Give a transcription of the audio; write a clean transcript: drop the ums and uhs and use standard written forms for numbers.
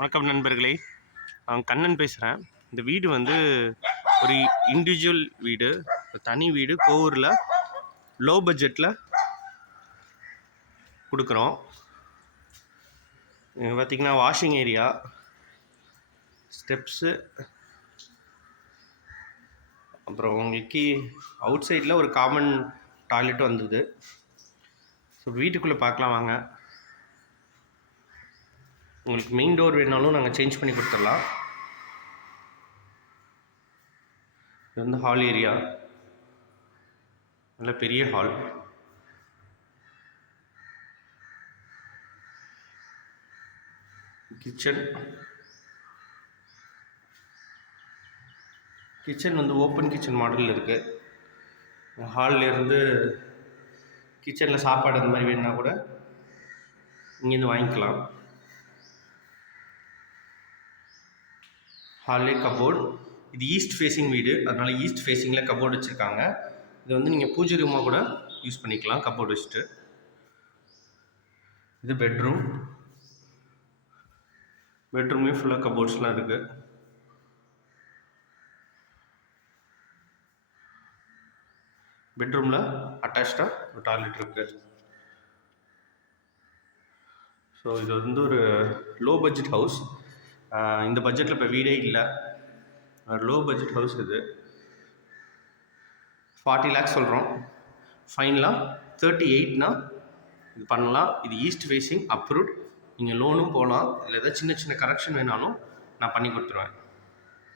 வணக்கம் நண்பர்களே, நான் கண்ணன் பேசுகிறேன். இந்த வீடு வந்து ஒரு இண்டிவிஜுவல் வீடு, தனி வீடு. கோவூரில் லோ பட்ஜெட்டில் கொடுக்குறோம். பார்த்திங்கன்னா வாஷிங் ஏரியா, ஸ்டெப்ஸு, அப்புறம் உங்களுக்கு அவுட் சைடில் ஒரு காமன் டாய்லெட் வந்தது. ஸோ வீட்டுக்குள்ளே பார்க்கலாம் வாங்க. உங்களுக்கு மெயின் டோர் வேணாலும் நாங்கள் சேஞ்ச் பண்ணி கொடுத்துடலாம். இது வந்து ஹால் ஏரியா, நல்ல பெரிய ஹால். கிச்சன் வந்து ஓப்பன் கிச்சன் மாடலில் இருக்குது. ஹால்லேருந்து கிச்சனில் சாப்பாடு அந்த மாதிரி வேணுன்னா கூட இங்கேருந்து வாங்கிக்கலாம். ஹால்லே கபோர்டு. இது ஈஸ்ட் ஃபேஸிங் வீடு, அதனால் ஈஸ்ட் ஃபேஸிங்கில் கபோர்டு வச்சுருக்காங்க. இது வந்து நீங்கள் பூஜை ரூமாக கூட யூஸ் பண்ணிக்கலாம் கபோர்டு வச்சுட்டு. இது பெட்ரூம். பெட்ரூம்லேயும் ஃபுல்லாக கபோர்ட்ஸ்லாம் இருக்குது. பெட்ரூமில் அட்டாச்சாக ஒரு டாய்லெட் இருக்குது. ஸோ இது வந்து ஒரு லோ பட்ஜெட் ஹவுஸ். இந்த பட்ஜெட்டில் இப்போ வீடே இல்லை. லோ பட்ஜெட் ஹவுஸ் இது. 40 lakhs சொல்கிறோம். ஃபைனலாக 38னா இது பண்ணலாம். இது ஈஸ்ட் ஃபேஸிங், அப்ரூவ்ட். நீங்கள் லோனும் போகலாம். இல்லை ஏதாவது சின்ன சின்ன கரெக்ஷன் வேணாலும் நான் பண்ணி கொடுத்துருவேன்.